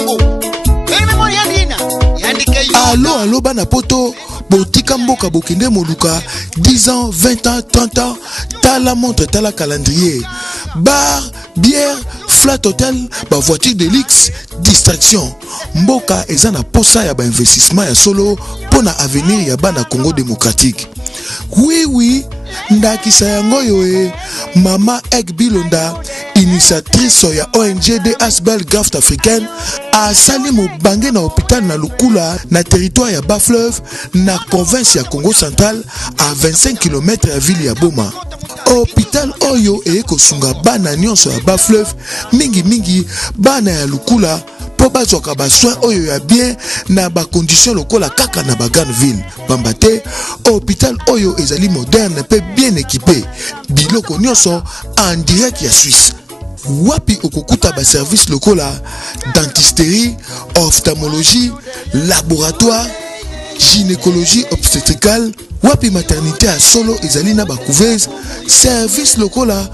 Congo. Allo bana poto botika mboka bokende moluka 10 ans, 20 ans, 30 ans, tala montre tala calendrier. Bar, bière, flat hotel, ba voiture de luxe, distraction. Mboka ezana posa ya ba investissement ya solo pona avenir ya bana Congo démocratique. Oui, ndakisa yango yo Mama Ek Bilonda, initiatrice ya ONG DHBL Graft africaine, a sali mobange na hôpital na Lukula na territoire ya Bas-Fleuve na province ya Congo central à 25 km ya ville ya Boma. Hôpital oyo kosunga bana nyonso ya Bas-Fleuve mingi bana ya Lukula po bazwaka ba soin oyo ya bien na ba condition lokola kaka na ba grande ville. Bambate hôpital oyo ezali moderne pe bien équipé biloko nyonso en direct ya Suisse. Wapi okokuta ba service lokola dentisterie, ophtalmologie, laboratoire, gynécologie obstétricale, wapi maternité à solo ezali na ba couveuse, service lokola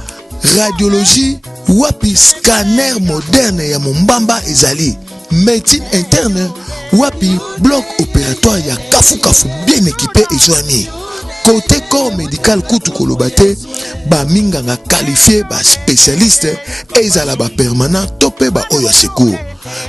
radiologie, wapi scanner moderne ya mombamba ezali, médecine interne, wapi bloc opératoire ya kafu bien équipé et soigné. Côté corps médical kutu kolobate ba minganga qualifié ba spécialiste ezala ba permanent topé ba oyo secours.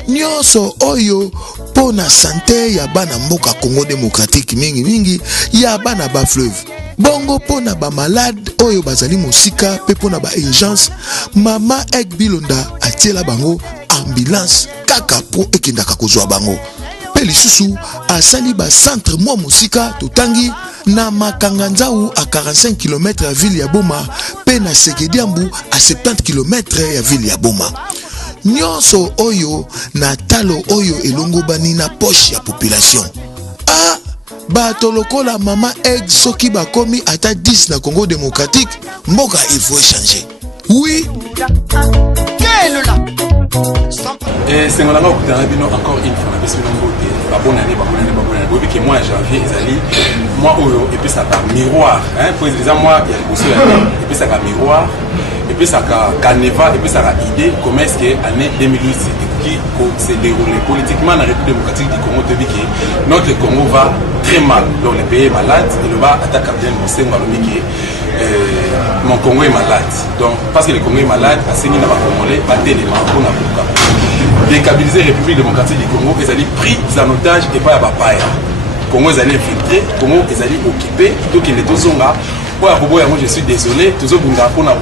Nyonso oyo pona santé ya bana mboka Congo démocratique mingi ya bana Bas-Fleuve. Bongo pona ba malade oyo bazali mosika pe pona ba urgence Mama Ek Bilonda atiela bango ambulance kaka pro ekendaka kozwa bango. Pe lisusu asali ba centre mwa mosika totangi na Makanganzau à 45 km ya ville ya Boma pe na Sekediambu à 70 km ya ville ya Boma. Nyonso oyo na talo oyo elongo bani na poche ya population. Ah, bato lokola Mama Ek soki bakomi ata 10 na Congo démocratique, mboka il faut changer. Oui. C'est mon encore une fois, bonne année, depuis que moi janvier, moi et puis ça va miroir, hein, pour exemple moi il y a et puis ça va miroir, et puis ça va carnaval, et puis ça va idée comment est-ce que l'année 2008 qui s'est déroulée politiquement dans la République démocratique du Congo, depuis que notre Congo va très mal, donc le pays est malade, et le bas attaque Capitaine Moussem Malomiki. Mon Congo est malade, donc parce que le Congo est malade, à ce niveau congolais, pas d'éléments pour la déstabiliser la République démocratique du Congo, ils allaient pris en otage et pas à Bapaya. Congo ils allaient infiltrer, Congo ils allaient occuper, donc il est tout zonga. Pour la moi je suis désolé, tout ça pour la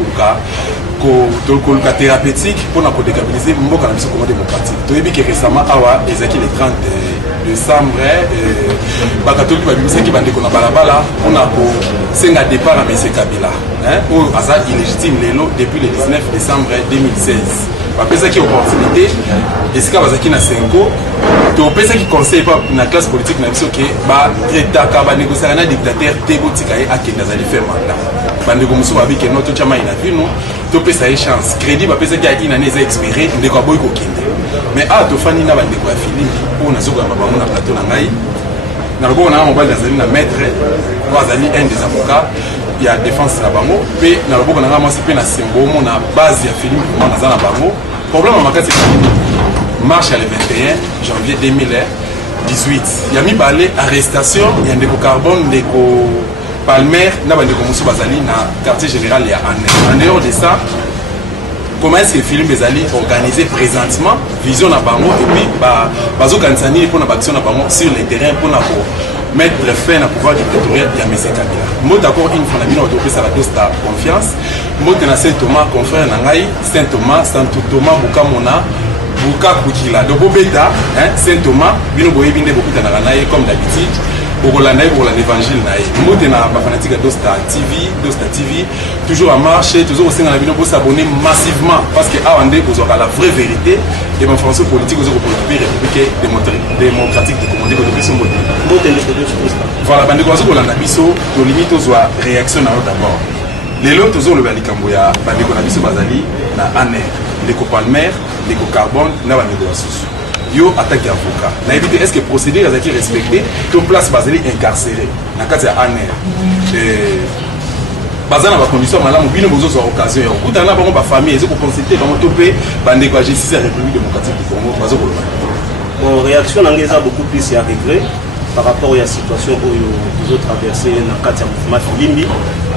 Koluka thérapeutique pour la déstabiliser le Congo démocratique. Tu as vu que récemment, ils ont le 30 décembre, Bakatoli Babimisa qui bande qu'on a balabala, on a un départ à M. Kabila. Ou à illégitime depuis le 19 décembre 2016. Après ça qui est opportunité, et ce qu'il y a 5 ans, tu as qui conseille pas la classe politique na biso que ba traiter ba négocier na dictateur tébotika et akenda za faire mandat. Bande comme ça avec notre chama ina vu non, tu peux ça chance. Crédit ba pesa qui a une année expiré, ndeko boy ko kende. Mais to fani na bande ko afili pour na zoka ba na plateau na ngai. Na lobo na mobile d'azali na maître, ou azali un des avocats. Il y a défense na bango pe na loboko na ngama sipe na simbomo na base ya film na zana bango problème makati marche le 21 janvier 2018 il y a mis balé arrestation il y a ndeko carbone ndeko Palmer na bandeko musu bazali na quartier général ya en dehors de ça comment est-ce que le film ezali organisé présentement vision na bango et puis bazo kansani pour na action na bango sur le terrain pour na mettre fin à pouvoir dictatorial de M. Kabila. Moi d'accord une fois na autorisé ça va dosta confiance. Moi na Saint Thomas confrère na ngai Saint Thomas Bukamona Buka Kukila de Bobeta hein Saint Thomas bino boyebinde beaucoup na naye comme d'habitude. Bokolanda pour l'évangile naye. Moi na ba fanatique dosta TV toujours à marcher toujours au sein na bino pour s'abonner massivement parce que awande vous aura la vraie vérité et l'information politique vous aura pour la République démocratique du Congo de son modèle. Voilà, bande ko kolanda biso to limite aux réaction na d'abord. Les lots toujours le balikambo ya bande ko na biso bazali na aner, les Palmer, les carbone na bande ko asusu. Yo attaque avocat. Na éviter est-ce que procédure azaki respecté, ton place bazali incarcéré. Na kati ya aner. Bazana ba condition malamu bino bozo zo occasion ya kutana bango ba famille ezo ko consulter bango topé bande ko justice ya République démocratique du Congo bazo ko Bon, réaction n'engage beaucoup plus à regret par rapport à la situation où ils ont traversé dans le cadre du mouvement Filimbi.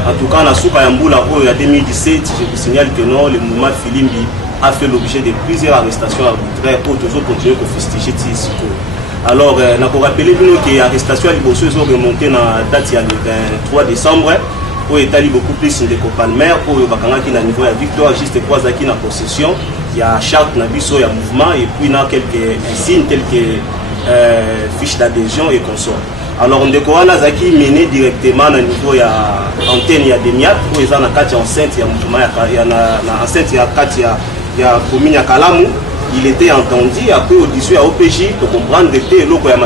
En tout cas, dans Souka Yamboula, en 2017, je vous signale que non, le mouvement Filimbi a fait l'objet de plusieurs arrestations arbitraires pour toujours continuer à fustiger ici. Alors, je vous rappelle que l'arrestation à Liboso est remontée dans la date du 23 décembre, où il y a beaucoup plus de Copalmer, où il y a niveau de victoire, juste trois acquis dans la possession. Il y a charte, il y a mouvement, et puis il y a quelques signes tels que fiches d'adhésion et consorts. Alors, on a mené directement au niveau de l'antenne, il y a des miates, où il y a une enceinte, il y a mouvement, il y a une enceinte, il y a la commune de Kalamu. Il était entendu, après audition à OPJ, pour comprendre que l'eau qui a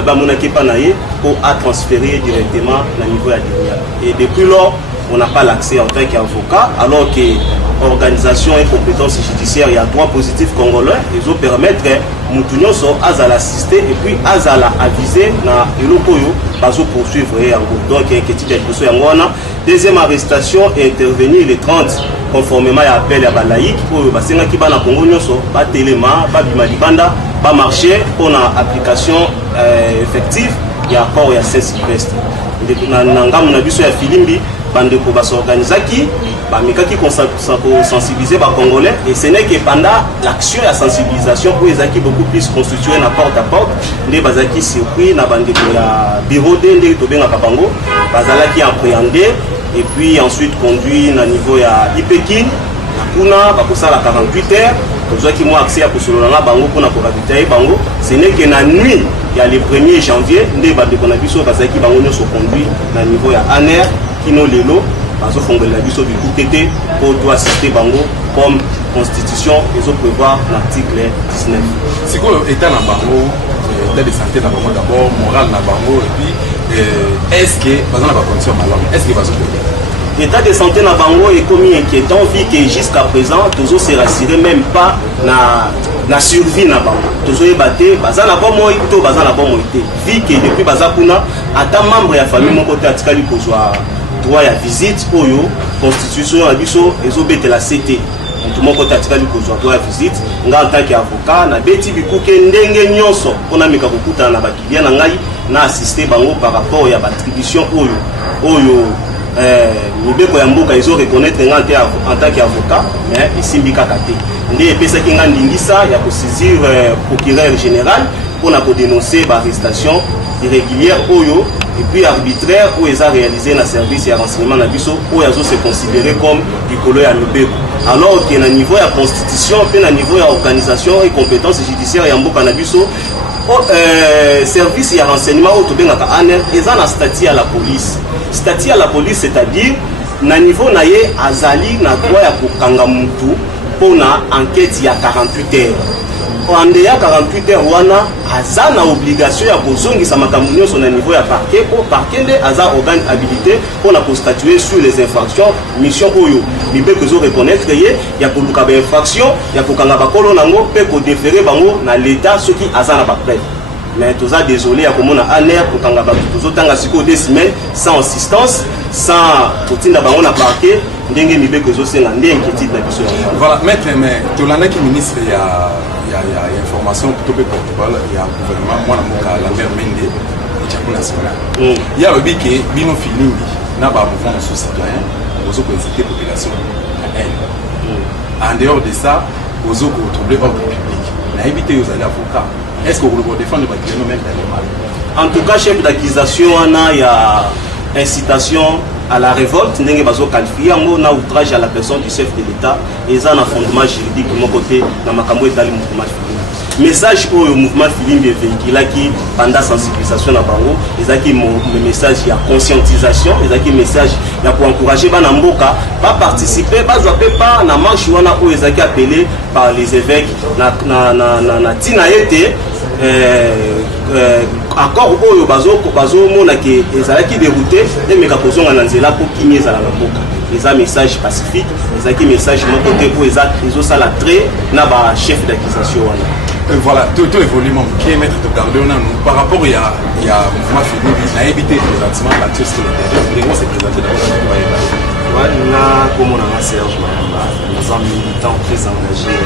pour transférer directement au niveau de la dernière. Et depuis lors, on n'a pas l'accès en tant qu'avocat, alors que l'organisation et compétences judiciaires, il y a droit positif congolais, ils ont permettre Moutounio à l'assister et puis à aviser dans le Koyo, pas poursuivre en donc deuxième arrestation est intervenue le 30 conformément à l'appel à Balaïk pour Basenga qui va dans Congo Nyoso, ba téléma, ba bimalibanda, ba marché pour l'application effective il y a encore il y a 16 Sylvestre. Nangam na biso ya Filimbi bandeko basorganisaki bamekaki sensibiliser les Congolais et ce n'est que pendant l'action de sensibilisation où ils ont beaucoup plus constitué na porte à porte les bazaki surpris na bandeko ya bureau de tobenga kabango bazalaki appréhendé et puis ensuite conduit na niveau ya Ipekin na kuna bakosala 48 heures qui ont accès à Kosolona bango pour ravitailler bango ce n'est que la nuit il y a le 1er janvier les bandeko na biso bazaki bango nyonso conduit na niveau ya ANR kino lelo bazo fongola biso bikukete pour assister bango comme constitution ils ont prévoir l'article 19 c'est quoi état na bango état de santé na bango d'abord moral na bango et puis est-ce que bazana ba condition malamu est-ce que bazo l'état de santé na bango est comme inquiétant vu que jusqu'à présent toujours se rassurer même pas na survie na bango toujours ébatté bazana bon moi to bazana bon moi vu que depuis bazakuna ata membre ya famille mon côté atikali kozwa droit ya visite oyo constitution ya biso ezobete la CT tout mon côté atikali kozwa droit ya visite nga en tant qu'avocat na beti bikuke ndenge nyonso pona meka kokuta na bakilia na ngai na assister bango par rapport ya attribution oyo mibeko ya mboka ils ont reconnaître en tant qu'avocat mais isimbi kaka te nde epesaki nga ndingisa ya saisir procureur général pour dénoncer l'arrestation irrégulière oyo et puis arbitraire où ils ont réalisé dans service et renseignement na biso où ils ont se considéré comme du colo ya mibeko alors que na niveau ya constitution puis na niveau ya organisation et compétences judiciaires ya mboka na biso service et renseignement au tobengaka ANR ils ont un statut à la police. Statut à la police, c'est-à-dire, na niveau naye azali na droit ya kokanga mutu pour na enquête ya 48 heures. En dehors 48 heures wana aza na obligation ya kozongisa makambo nyonso na niveau ya parquet pour parquet nde aza organe habilité pour na statuer sur les infractions mission oyo mibeko zo reconnaître ye ya koluka ba infraction ya kokanga bakolo nango pe ko déférer bango na l'état ce qui aza na ba preuve. Mais tout ça désolé à comment on a l'air pour quand on a 2 semaines sans assistance sans routine d'abord on a parqué ndenge mibe que zo senga ndenge inquiétude na biso. Voilà maître mais to lana ki ministre ya information to pe protocole ya gouvernement moi na moka Lambert Mende et national. Il y a le biké bino Filimbi na ba mouvement citoyen ozo ko inciter population à elle. En dehors de ça ozo ko trouver ordre public. Na éviter aux avocats. Est-ce que vous défendez le client même dans en tout cas, chef d'accusation, il y a incitation à la révolte, il y a un outrage à la personne du chef de l'État et il y a un fondement juridique de mon côté dans ma campagne dans le mouvement Filimbi. Message au mouvement Filimbi est véhiculé qui pendant la sensibilisation à Bango, il y a un message de conscientisation, il y a un message pour encourager les Mboka à participer, pas à la marche où ils ont appelé par les évêques na Tinaete. Accord oyo bazo mona ke ezalaki dérouté et meka kozonga na nzela pour kinye ezala na mboka eza message pacifique ezaki message mon côté pour ezo sala très na ba chef d'accusation wana voilà tout évolue mon qui mettre de garder on nous par rapport il y a mouvement Filimbi na éviter présentement l'acteur sur le terrain vraiment c'est présenté dans le ouais na comme on a Serge Mayamba nous sommes militants très engagés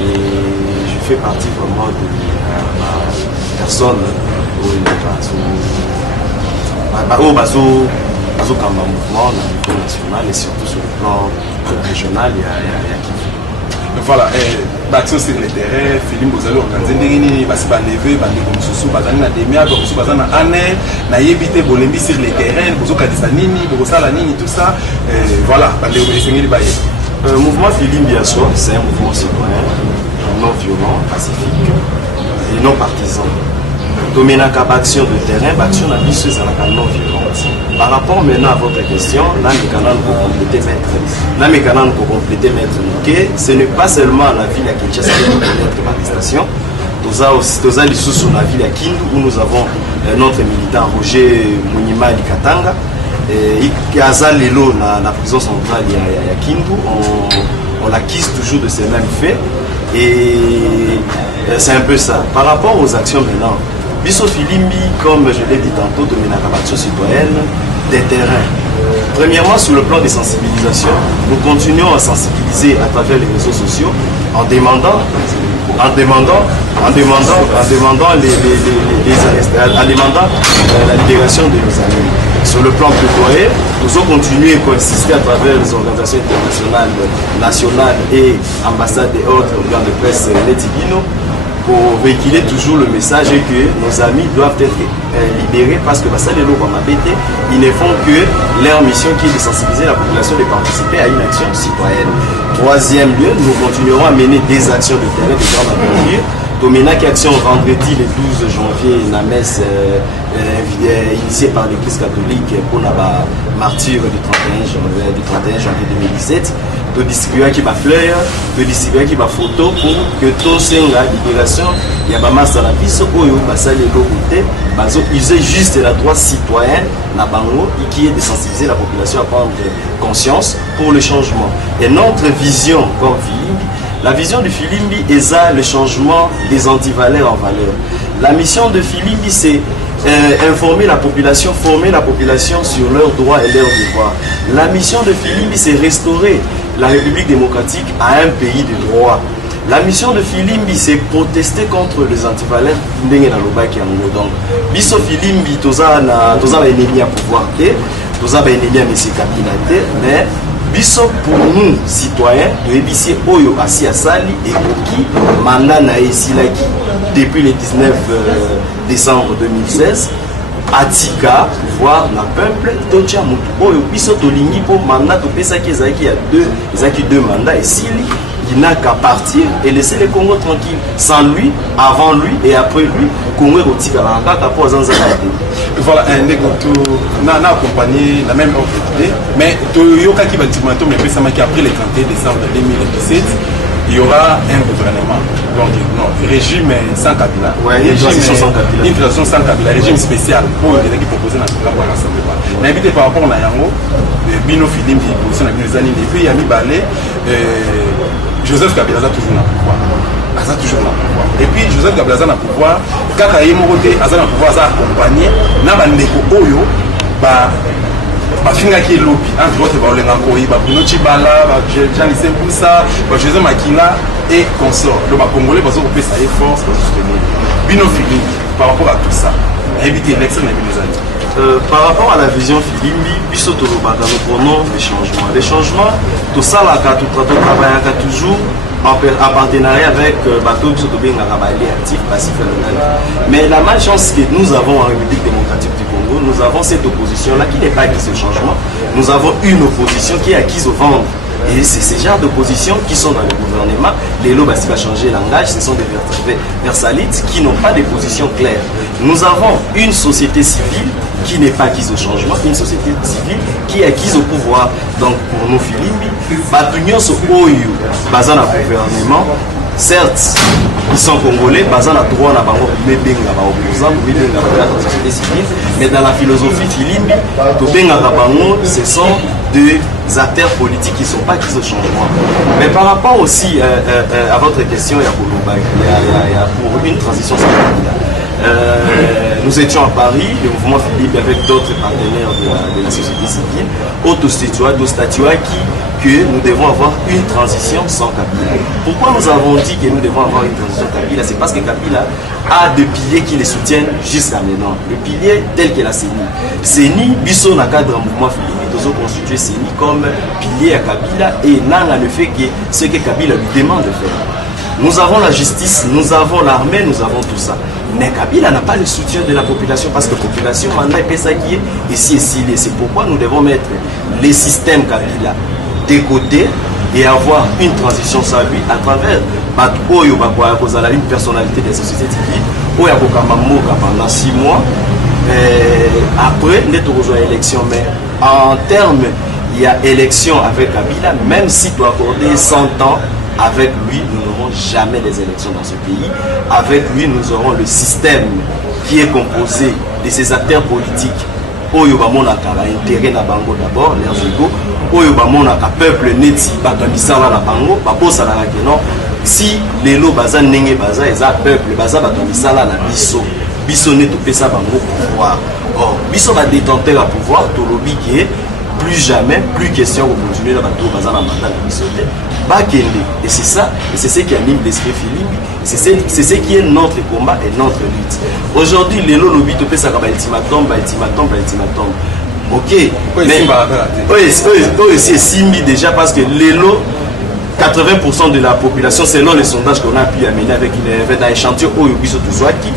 et je fais partie vraiment de la personne au mouvement national et surtout sur le plan régional il y a qui voilà baction sur le terrain Philippe Bozali organiser ndenge basi ba lever ba ndeko mususu bazali na demia ba mususu bazana année na yebite bolembi sur le terrain bozoka disanini bozala nini tout ça voilà ba ndeko esengeli ba mouvement Philippe à soi c'est un mouvement citoyen non violent pacifique et non partisan. Doménaka action de terrain, action la vie sur la non violente. Par rapport maintenant à votre question, là mes canaux pour compléter maître Mouké, ce n'est pas seulement la ville à Kinshasa qui est manifestation. Nous avons aussi sous la ville à Kindu où nous avons notre militant Roger Mounima Likatanga. Et à Lelo, la prison centrale à Kindu, on l'acquise toujours de ces mêmes faits. Et c'est un peu ça. Par rapport aux actions maintenant, Bisso Filimbi, comme je l'ai dit tantôt, de l'action citoyenne, des terrains. Premièrement, sur le plan des sensibilisations, nous continuons à sensibiliser à travers les réseaux sociaux en demandant la libération de nos amis. Sur le plan plaidoyer, nous allons continuer à insister à travers les organisations internationales, nationales et ambassades et autres organes de presse Netibino pour véhiculer toujours le message que nos amis doivent être libérés parce que ils ne font que leur mission qui est de sensibiliser la population de participer à une action citoyenne. Troisième lieu, nous continuerons à mener des actions de terrain de grande envergure. Doménac Action vendredi le 12 janvier, la messe initiée par l'Église catholique pour la martyre du 31 janvier 2017. De distribuer qui va fleur, de distribuer qui va photo pour que tout la libération, il y a pas mal dans la piste où il va salir l'autorité, user juste la droit citoyen, la bango, qui est de sensibiliser la population à prendre conscience pour le changement. Et notre vision comme Filimbi, la vision de Filimbi est ça, le changement des antivaleurs en valeur. La mission de Filimbi, c'est informer la population, former la population sur leurs droits et leurs devoirs. La mission de Filimbi, c'est restaurer la République démocratique à un pays de droit. La mission de Filimbi, c'est protester contre les antivaleurs. Donc, biso Filimbi, toza ennemi à pouvoir, toza ennemi à M. Kabila, mais biso pour nous citoyens, de ébisser Oyo Assi Asali et Koki, mandat na esilaki depuis le 19 décembre 2016. Atika, voir le peuple, Tocha Moutou, Oyo Biso Tolingi pour mandat, Topesa qui il y a deux mandats et s'il il n'a qu'à partir et laisser le Congo tranquille. Sans lui, avant lui et après lui, Congo est au Tikaraka, pour voilà, un négoto, n'a accompagné la même ordre, mais Toyoka qui va dire mais après le 31 décembre 2017, il y aura un gouvernement. Donc, non, régime sans Kabila. Ouais, une transition sans Kabila. Une transition sans Kabila, régime spécial pour les qui proposent dans le rassemblement. Mais invité par rapport à Yango, Bino Filimbi, position de les années, et puis il y a mis balai, Joseph Kabila a toujours le pouvoir. Et puis Joseph Kabila a le pouvoir, quand il y a un pouvoir, il a accompagné, il y a un Oyo, bafinga qui est lobby entre autres ba olenga koyi ba Bruno Chibala ba Jean Lisembusa ba José Makila et consort le ba congolais bazo kopé sa force pour soutenir Bino Filimbi par rapport à tout ça éviter l'élection des années. Par rapport à la vision Filimbi biso to lobaka nous prenons les changements tout ça là quand tout travaillaka toujours en partenariat avec Bateau Bisotobenga Rabalé actif passif mais la malchance que nous avons en République démocratique du Congo, nous avons cette opposition là qui n'est pas acquise au changement. Nous avons une opposition qui est acquise au vendre. Et c'est ces genres d'opposition qui sont dans le gouvernement. Les lobbies va changer le langage, ce sont des versalites qui n'ont pas de position claire. Nous avons une société civile qui n'est pas acquise au changement, une société civile qui est acquise au pouvoir. Donc pour nous, Filimbi, Batunion sur Oyo, basé dans le gouvernement, certes, ils sont congolais, basé dans le droit, mais dans la philosophie Filimbi, ce sont des acteurs politiques qui ne sont pas acquis au changement. Mais par rapport aussi à votre question, il y a pour une transition sans Kabila. nous étions à Paris, le mouvement Philippe avec d'autres partenaires de la société civile, autostatuant que nous devons avoir une transition sans Kabila. Pourquoi nous avons dit que nous devons avoir une transition Kabila? C'est parce que Kabila a des piliers qui les soutiennent jusqu'à maintenant. Le pilier tel que la CENI. CENI, Bisso na cadre mouvement Philippe, nous avons constitué CENI comme pilier à Kabila et Nanga ne fait que ce que Kabila lui demande de faire. Nous avons la justice, nous avons l'armée, nous avons tout ça. Mais Kabila n'a pas le soutien de la population parce que la population, mandat et ça qui est ici et scellé. C'est pourquoi nous devons mettre les systèmes Kabila de côté et avoir une transition sans lui à travers une personnalité des sociétés civiles pendant 6 mois. Après, nous avons une élection. Mais en termes, il y a élection avec Kabila, même si tu accordes 100 ans. Avec lui, nous n'aurons jamais des élections dans ce pays. Avec lui, nous aurons le système qui est composé de ces acteurs politiques. Oyo bamonaka ba intérêt na bango d'abord, leurs égos. Oyo bamonaka peuple neti bakamisala na bango, babosa na non. Si lelo baza ndenge baza eza peuple baza bakamisala na biso. Biso ne topesa bango pouvoir. Or, biso ba détenteur à pouvoir, to lobby qui est plus jamais, plus question de continuer dans bateau baza na mandat de biso. Et c'est ça, et c'est ce qui anime l'esprit Philippe, c'est ce qui est notre combat et notre lutte. Aujourd'hui, les lobby te ça comme ultimatum. Ok, mais eux aussi Simbi déjà parce que les lots, 80% de la population, selon les sondages qu'on a pu amener avec un échantillon où ils sont tous qui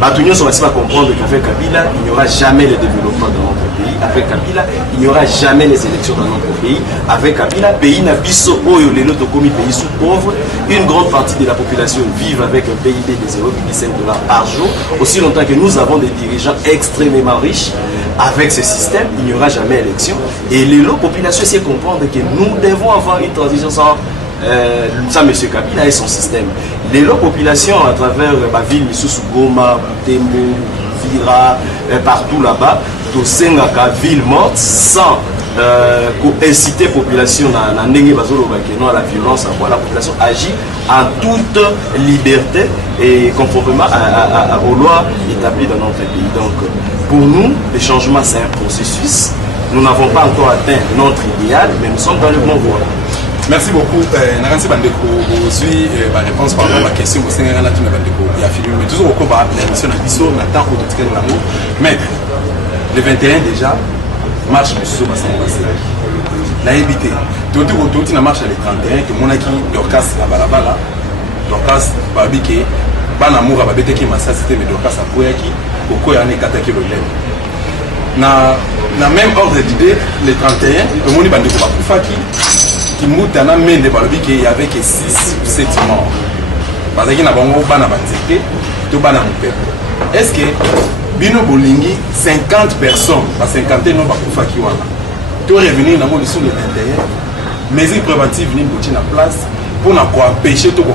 Batunion va comprendre qu'avec Kabila, il n'y aura jamais le développement dans notre pays. Avec Kabila, il n'y aura jamais les élections dans notre pays. Avec Kabila, pays n'a biso oyo les lots commis pays sous pauvres. Une grande partie de la population vit avec un PIB de 0,5 $ par jour. Aussi longtemps que nous avons des dirigeants extrêmement riches, avec ce système, il n'y aura jamais élection. Et les lots population essaient de comprendre que nous devons avoir une transition sans M. Kabila et son système. Les populations à travers la ville, Goma, Butembo, Vira, partout là-bas, tout Sengaka, ville morte, sans inciter la population à la violence, la population agit en toute liberté et conformément aux lois établies dans notre pays. Donc, pour nous, le changement, c'est un processus. Nous n'avons pas encore atteint notre idéal, mais nous sommes dans le bon voie. Merci beaucoup. Naransi Bandeko, je suis ma réponse par rapport à ma question. Je suis mais toujours au combat de la mission Nabiso, Nathan Odotikel Lango. Mais le 21 déjà, marche de Sousso Bassamobasé. La évité. Tu as une marche le 31, que mon acquis, Dorcas, la balabala, Dorcas, Babike, Banamour, Babeteki, Massa, c'était mais Dorcas, à Poyaki, au Koyane, Kataki, le lait. Dans le même ordre d'idée, le 31, le monde Bandeko Bakoufaki, qui mouta na mende balobi qu'il y avait que 6 ou 7 morts. Parce qu'il y a bango bana banzeke, to bana mpepe. Est-ce que bino bolingi 50 personnes, ba 50 non ba kufa ki wana. To revenir na mo sur le 21, mesures préventives ni boti na place pour na ko empêcher to ko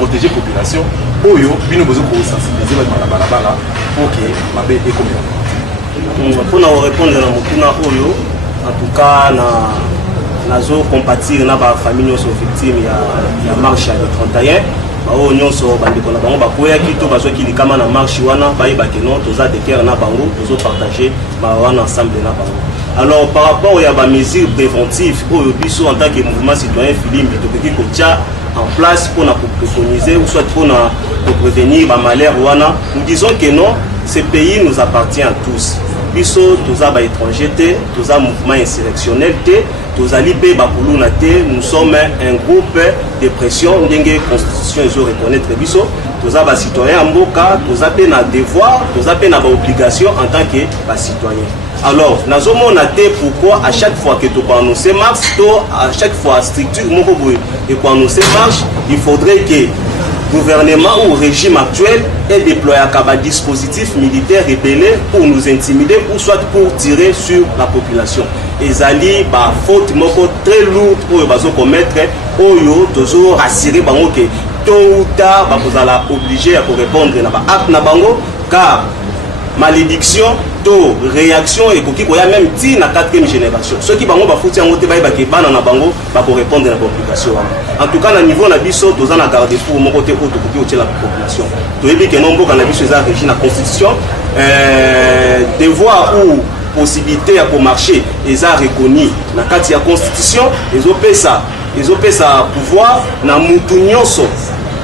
protéger population. Oyo bino bozo ko sensibiliser ba bala pour que mabe e comme. Pour nous répondre à mokuna oyo, en tout cas nazo compatir na ba famille nyonso victime ya marche ya 31 bao nyonso bandeko na bango bakoya kito bazo kilikama na marche wana bayebake non toza de cœur na bango tozo partager ba wana ensemble na bango. Alors par rapport à ba mesures préventives oyo biso en tant que mouvement citoyen Philippe tokoki kotia en place pour préconiser ou soit pour prévenir ba malheur wana. Nous disons que non, ce pays nous appartient à tous. Biso toza ba étranger te, toza mouvement insurrectionnel te, toza libé ba kuluna te, nous sommes un groupe de pression ndenge constitution ezo reconnaître biso, toza ba citoyen mboka, toza pe na devoir, toza pe na ba obligation en tant que ba citoyen. Alors, nazomona te pourquoi à chaque fois que tu annoncer marche, à chaque fois structure moko boye et qu'on annoncer marche, il faudrait que gouvernement ou régime actuel est déployé un dispositif militaire rebellé pour nous intimider ou soit pour tirer sur la population. Et zali ba faute moko très lourde pour bazo commettre oyo toujours rassurer bango que tôt ou tard ba vous allez obligé à répondre na ba acte na bango car malédiction to réaction et koki koya même ti na 4e génération ceux qui bango ba fouti en moté ba bana na bango ba ko répondre na population en tout cas na niveau na biso toza na garder pour mon côté auto koki otie la population to yebi que nombo kana biso za régime na constitution devoir ou possibilité pour marcher et ça reconnu na kati ya constitution les opesa pouvoir na mutu nyonso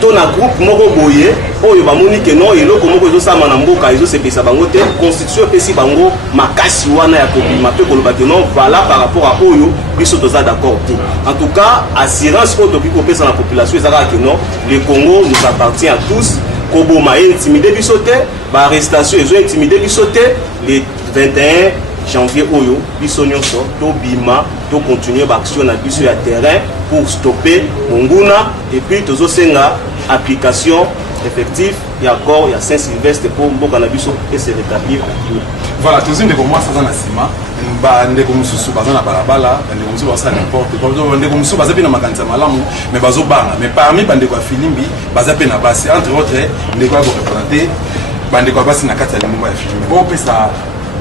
to na groupe moko boye oyo bamoni ke non eloko moko ezosama na mboka ezosepesa bango te constitution epesi bango makasi wana ya kobima mpe koloba ke non voilà par rapport à oyo biso toza d'accord te en tout cas assurance oyo tokoki kopesa na population ezalaka ke non le Congo nous appartient à tous koboma intimide biso te baarrestation ezo intimide biso te le 21 janvier oyo biso nyonso tobima to continuer baction na biso ya terrain pour stopper monguna et puis tozosenga application effective ya accord ya Saint-Sylvestre pour mboka na biso et se rétablir voilà tous ndeko moi ça na sima ba ndeko mususu baza na balabala ndeko mususu baza n'importe quoi ndeko mususu baza pe na makanisa malamu mais bazo banga mais parmi bandeko ya Filimbi baza pe na basi entre autres ndeko ya représenter bandeko ya basi na kati ya limbo ya Filimbi bo pesa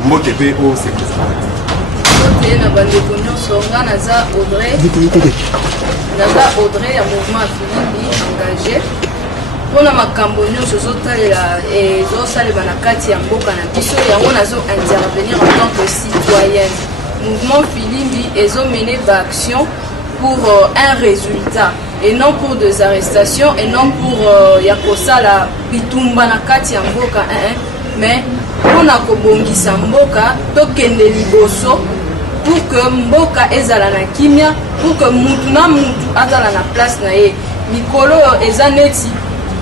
mbote pe o se présenter et na bandeko nyonso nga naza Audrey ya mouvement Filimbi engagé pona makambo nyonso ezosalema na kati ya mboka na biso yango nazo intervenir en tant que citoyenne. Mouvement Filimbi ezomene baaction pour un résultat et non pour des arrestations et non pour ya kosala bitumba na kati ya mboka mais pona kobongisa mboka tokende liboso pour que mboka ezala na kimia pour que mutu na mutu azala na place na ye mikolo eza neti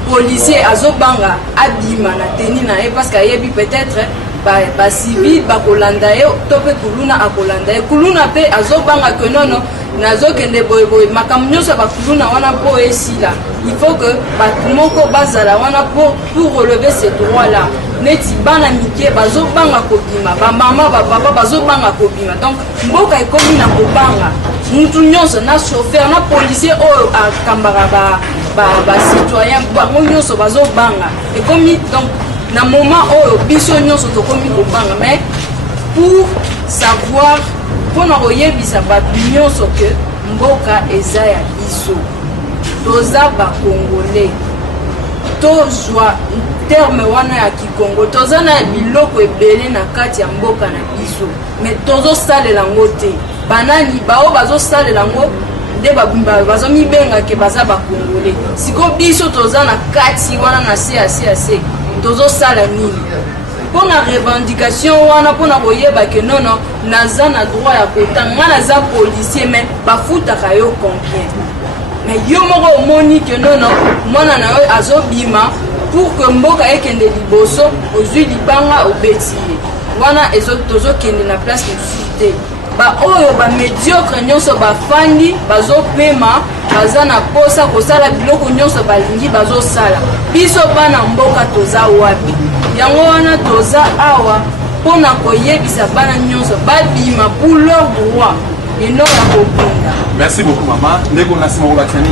policier azobanga abima na teni na ye parce que yebi peut-être ba civil ba kolanda ye to pe kuluna akolanda ye kuluna pe azobanga que non nazokende boy makambo nyonso ba kuluna wana po esila il faut que bato moko bazala wana pour relever ces droits là neti bana mike bazobanga kobima bamama bapapa bazobanga kobima donc mboka ekomi na kobanga mutu nyonso na chauffeur na policier oyo akambaka ba citoyen bango nyonso bazobanga ekomi donc na moment oyo biso nyonso tokomi kobanga mais pour savoir mpona koyebisa bato nyonso ke mboka eza ya biso toza bakongolais tozwa terme wana ya kikongo toza na biloko ebele na kati ya mboka na biso mais tozosalela yango te banani bao bazosalela yango nde bazomibenga ke baza bakongolais siko biso toza na kati wana na CAC tozosala nini mpona revendication wana mpona koyeba ke nono naza na droit ya kotanga nga naza policier mais bafutaka yo combien mais yo moko omoni ke nono mwana na yo azobima pour que mboka ekende liboso ozwi libanga obeti ye wana tozokende na place mosusu te baoyo bamediocre nyonso bafandi bazopema baza na posa kosala biloko nyonso balingi bazosala biso bana mboka toza wapi yango wana toza awa mpona koyebisa bana nyonso babima pour leur droit eno ya kobunda. Merci beaucoup maman ndeko nasima kobatani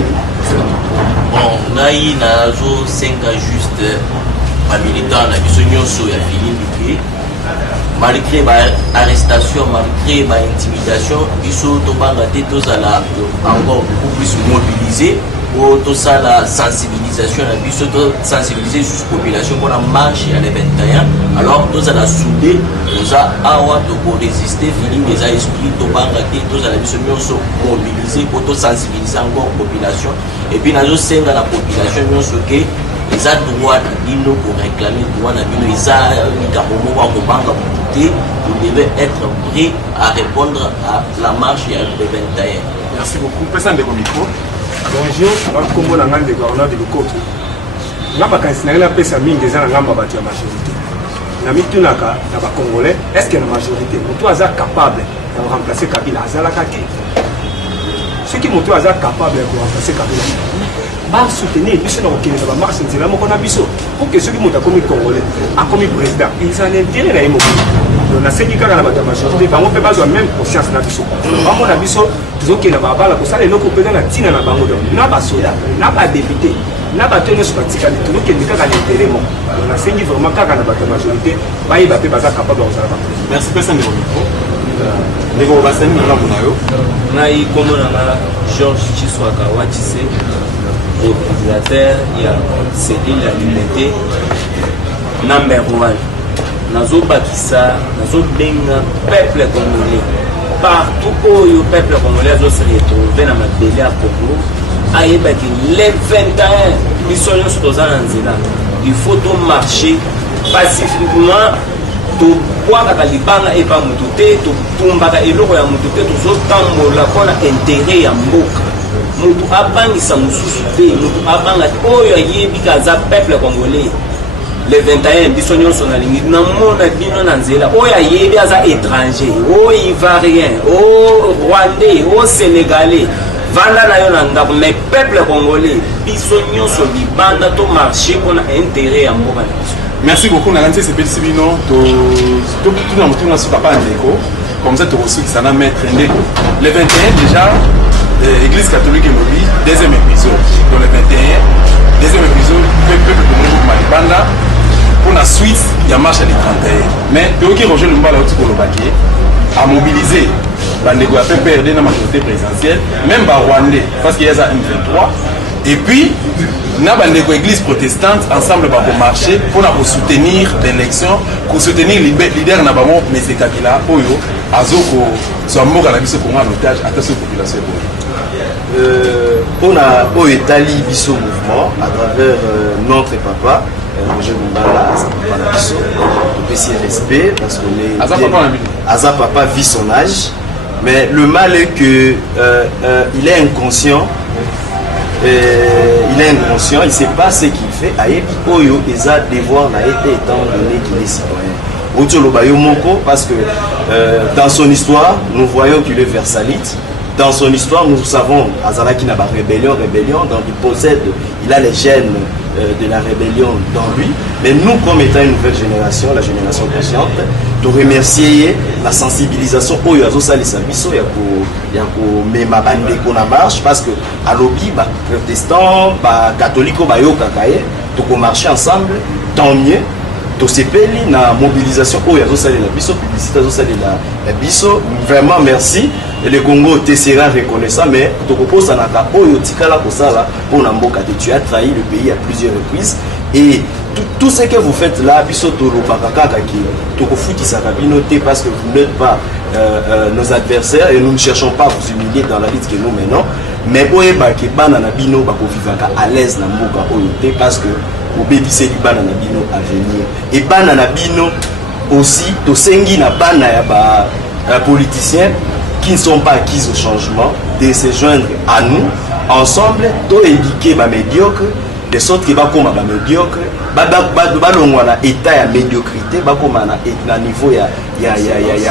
bon ngai nazosenga juste bamilitant na biso nyonso ya Filimbi malgré l'arrestation, malgré l'intimidation, biso tobanga te tozala encore beaucoup plus mobilisé pour tout ça la sensibilisation, biso to sensibiliser juste population pour la marche à les 21. Alors tous à la soudé, tous à awa to pour résister, Filimbi les a esprit tobanga te tous à la biso nyonso mobiliser pour tout sensibiliser encore population et puis nazo senga la population nyonso ke les a droit bino pour réclamer droit na bino ils a likamomo wa kobanga vous devez être prêt à répondre à la marche et à le 21. Merci beaucoup. Personne de micro. Bonjour, comme on a dit que on a dit que na bakanisi na pesa mingi eza na ngamba bato ya majorité. Na mitunaka na ba congolais, est-ce que la majorité moto aza capable de remplacer Kabila azalaka te? Ceux qui moto aza capable de remplacer Kabila ba soutenir biso na kokende ba marche nzela moko na biso pour que ceux qui moto a commis congolais a commis président ils en intérêt na yemo donc nasengi kaka na bato ya majorité bango mpe bazwa même conscience na biso bango na biso tozokenda babala kosala eloko mpenza na ntina na bango donc na basoda na badepute na bato nyonso batikali tozokende kaka na intere moko donc nasengi vraiment kaka na bato ya majorité bayeba mpe baza capable ya kozala bango. Merci pesa ndeko micro ndeko basani na ngambo na yo ngai kombo nanga Georges Chiswaka Wachise organisateur ya cellule ya l'unité number 1 nazobakisa nazobenga peuple congolais partout oyo peuple congolais azose retrouve na mabele ya Congo ayebaki le 21 biso nyonso toza na nzela il faut to marcher pacifiquement tobwakaka libanga epa motu te totumbaka eloko ya motu te tozotambola mpona intere ya mboka motu abangisa mosusu te motu abanga te oyo ayebika aza peuple congolais le 21 biso nyonso nalingi namona bino na nzela oyo ayebi aza étranger o ivoirien o rwandais o sénégalais vanda na yo na ndako mais peuple congolais biso nyonso libanda to marché mpona intérêt ya mboka na biso. Merci beaucoup Naganti Sepelisi Bino tout na mutu na suka pa ndeko comme ça to reçu ça na mettre ndeko le 21 déjà église catholique Mobi deuxième épisode dans le 21 deuxième épisode peuple congolais malibanda pour la suite il y a marche à 31 mais Théoki Roger Lumbala au Tikolobaki a mobilisé bandeko ya PPRD na majorité présidentielle même ba Rwandais parce qu'il y a ça M23 et puis na bandeko église protestante ensemble ba marcher pour na soutenir l'élection pour soutenir leader na bango Mese Kabila oyo azoko so mboka na biso konga en otage à toute population on a au Italie biso mouvement à travers notre papa Roger Lumbala biso petit respect parce qu'on est Aza papa vit son âge mais le mal est que il est inconscient. Il est inconscient, il ne sait pas ce qu'il fait. Oyo eza devoir na été étant donné qu'il est citoyen. Otolo bayo moko parce que dans son histoire, nous voyons qu'il est versalite. Dans son histoire, nous savons Azalaki n'a pas rébellion, donc il a les gènes de la rébellion dans lui. Mais nous, comme étant une nouvelle génération, la génération consciente, de remercier la sensibilisation au Yazo Salisa Biso, Yako Mema Bandeko na marche, parce que à l'obi, protestants, catholiques, Kakaye, donc on marche ensemble, tant mieux. Tosepeli na mobilisation au Yazo Salisa Biso, publicité Yazo Salisa Biso, vraiment merci. Et le Congo te sera reconnaissant, mais Tokopo Sanaka, Oyo Tikala Kosala, pour Namboka, tu as trahi le pays à plusieurs reprises. Et tout ce que vous faites là, Biso Toro Bakaka, Tokofuti Sakabinoté, parce que vous n'êtes pas nos adversaires et nous ne cherchons pas à vous humilier dans la lutte que nous menons. Mais Oyeba ke Banana Bino Bako Vivaka à l'aise Namboka Oyoté, parce que au bébé c'est du Banana Bino à venir. Et Banana Bino aussi, Tosengi na Banaya politiciens qui ne sont pas acquis au changement, de se joindre à nous, ensemble, to éduquer ma médiocre, de sorte que ba koma ba médiocre, ba longwana état ya médiocrité, ba koma na niveau ya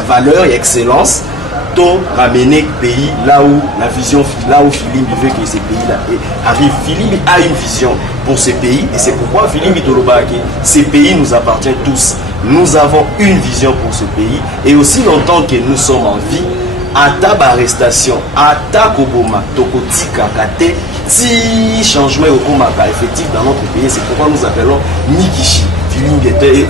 valeur, ya excellence, to ramener le pays là où la vision, là où Filimbi veut que ce pays là arrive. Filimbi a une vision pour ce pays et c'est pourquoi Filimbi Tolobaki, ce pays nous appartient tous. Nous avons une vision pour ce pays et aussi longtemps que nous sommes en vie. Ata arrestation, ata koboma, tokotika kate, si changement okomaka effectif dans notre pays, c'est pourquoi nous appelons Mikishi,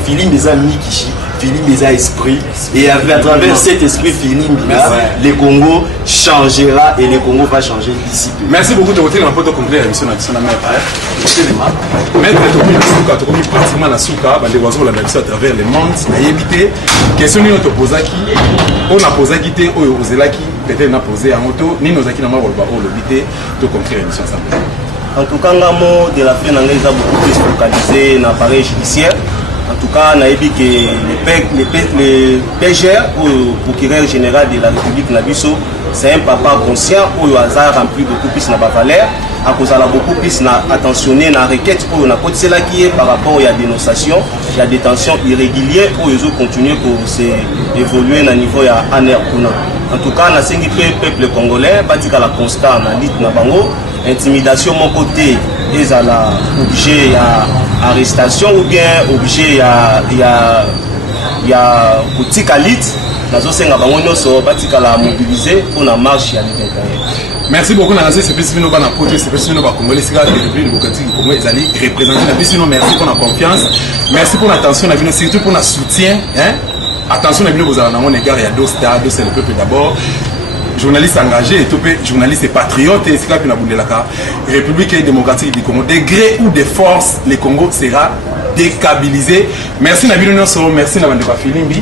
Filimbi eza Mikishi, Filimbi eza esprit, et à travers cet esprit Filimbi là, le Congo changera et le Congo va changer d'ici peu. Merci beaucoup de voter dans le pote complet la mission na mère. Maître Tokomi pratiquement na suka, bande oiseaux la mission à travers le monde, na yebité, question ni to posaki, on a posé qui oyo ozelaki, peut-être na posé en auto, ni nos aki na mabolo ba o lobité, to conclure l'émission ensemble. En tout cas, le mot de la fin, on a beaucoup plus focalisé dans l'appareil judiciaire. En tout cas, on a dit que le PGR, ou procureur général de la République Nabiso, c'est un papa conscient où il a rempli beaucoup plus de valeur. À cause de beaucoup plus attentionné dans la requête où on a côté là qui est par rapport à la dénonciation, il y a des détention irrégulière où ils ont continué pour évoluer dans le niveau de l'ANR. En tout cas, on a 5 peuple congolais, bâti la constat dans la lutte na bango, intimidation mon côté, ils ont objet à arrestation ou bien objet à ya kotika lit nazosenga bango nyonso batikala mobiliser pour la marche ya libération. Merci beaucoup Nancy, c'est plus nous na poto, c'est plus nous ba congolais, c'est la République démocratique du Congo, ils allaient représenter la plus nous merci pour la confiance, merci pour l'attention, surtout pour le soutien, hein. Attention à vous avez un égard, il y a deux stades, c'est le peuple d'abord. Journalistes engagés, journalistes et patriotes, et c'est là que nous avons la République démocratique du Congo. De gré ou de force, le Congo sera décabilisé. Merci Nabil Nyoso, merci Nabandeba Filimbi.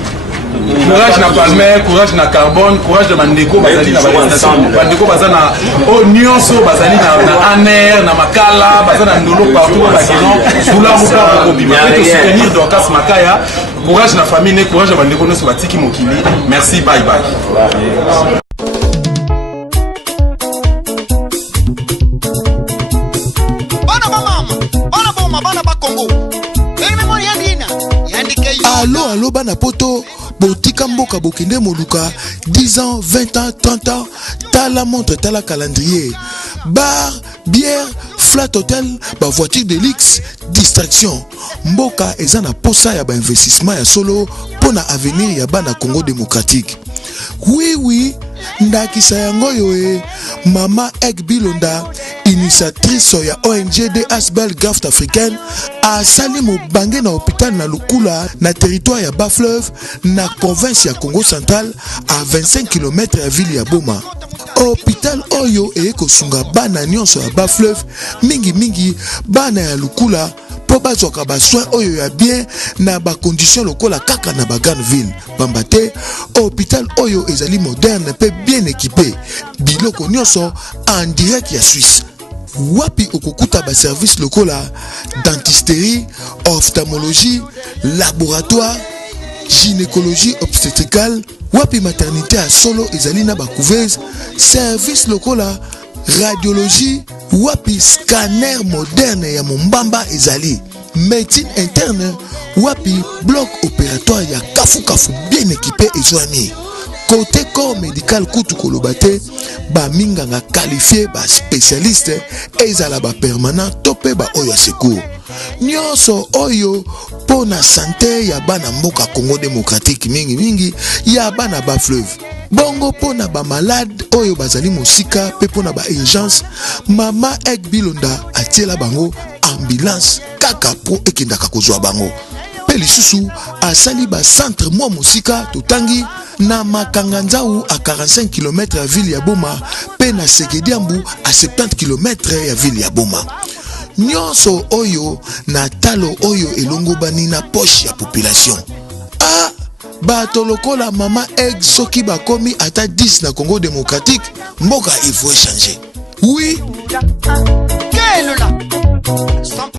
Courage na Palmer, courage na Carbone, courage de Bandeko, Bazali na Bandeko, Bandeko Bazana, oh Nyonso, Bazali na Aner, na Makala, Bazana Ndolo partout, Bakino, Soula Mouka, Obima, pour soutenir Dorcas Makaya, courage na famille, courage de Bandeko, Noso Batiki Mokili, merci, bye bye. Allo, allo, bana poto, botika mboka bokende moluka, 10 ans, 20 ans, 30 ans, tala montre, tala calendrier, bar, bière, flat hotel, ba voiture de luxe, distraction. Mboka ezana posa ya ba investissement ya solo, pona avenir ya bana Congo démocratique. Oui, oui, ndakisa yango yoe, Mama Ek Bilonda, initiatrice ya ONG de Asbel Graft africaine, a sali mobange na hôpital na Lukula, na territoire ya Bas-Fleuve, na province ya Congo central, à 25 km ya ville ya Boma. Hôpital Oyo eko sunga bana nyonso ya Bas-Fleuve, mingi bana ya Lukula, po bazwaka ba soin oyo ya bien na ba condition lokola kaka na ba grande ville. Bambate, hôpital Oyo ezali moderne pe bien équipé, biloko nyonso en direct ya Suisse. Wapi okokuta ba service lokola dentisterie, ophtalmologie, laboratoire, gynécologie obstétricale, wapi maternité à solo ezali na ba couveuse, service lokola radiologie, wapi scanner moderne ya mombamba ezali, médecine interne, wapi bloc opératoire ya kafu bien équipé et soigné. Côté corps médical kutu kolobate, ba minganga qualifié, ba spécialiste, ezala ba permanent, topé ba oyo secours. Nyonso oyo pona santé ya bana mboka Congo démocratique mingi ya bana Bas-Fleuve. Bongo pona ba malade oyo bazali mosika pe pona ba urgence, Mama Ek Bilonda atiela bango ambulance kaka po ekendaka kozwa bango. Pe lisusu asali ba centre mwa mosika totangi na Makanganzau à 45 km à ville ya Boma, pe na Segediambu à 70 km ya ville ya Boma. Nyonso oyo na talo oyo elongo bani na poche ya population. Ah, bato lokola Mama Ek soki bakomi ata 10 na Congo démocratique, mboka il faut changer. Oui.